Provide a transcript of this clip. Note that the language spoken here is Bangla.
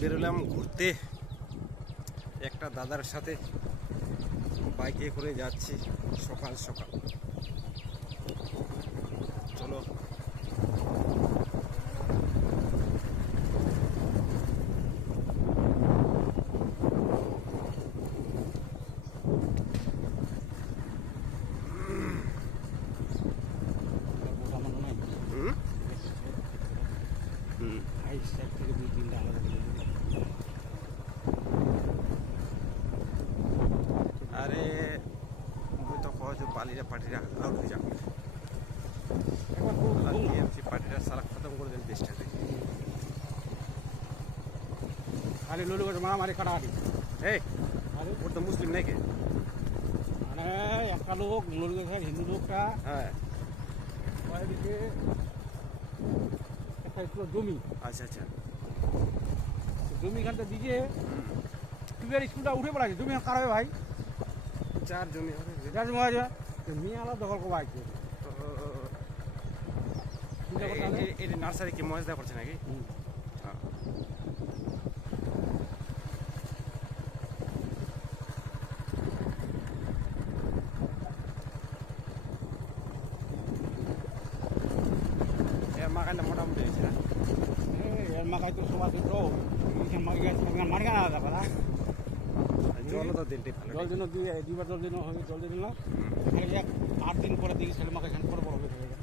বেরোলাম ঘুরতে একটা দাদার সাথে, বাইকে করে যাচ্ছি সকাল সকাল। চলো আরে মুই তো কহ যে বালিরা পার্টিরা আউট হয়ে যাবে, পার্টিটা সারা খতম করে দেন দেশটাতে। খালি লুলু করে মারামারি কাটাকাটি। এই ওর তো মুসলিম নাকি? মানে একটা লোক লুলু গেছে, হিন্দু লোকটা হ্যাঁ ওইদিকে একটা স্কুল জমি, আচ্ছা আচ্ছা জমিখানটা দিকে টুবের স্কুলটা উঠে পড়াছে। জমি কার হবে ভাই? চার জমি হবে। যার জমি আছে মেয়ে আলাদা দখল করবো আইছে। এটা নার্সারি কি মজদা করছে নাকি? এর মাখানটা মোটামুটি হয়েছে না? এর মাখায় তো সবার তো মারি গেছে, মারি গানা আলাদা কথা। জলও তো দিনটি ভালো। জল দিন দুইবার জল দিন হয়ে জল দিন না, 8 দিন পরে দেখি ছেলে মাখা এখানে বড় বড় হয়ে গেছে।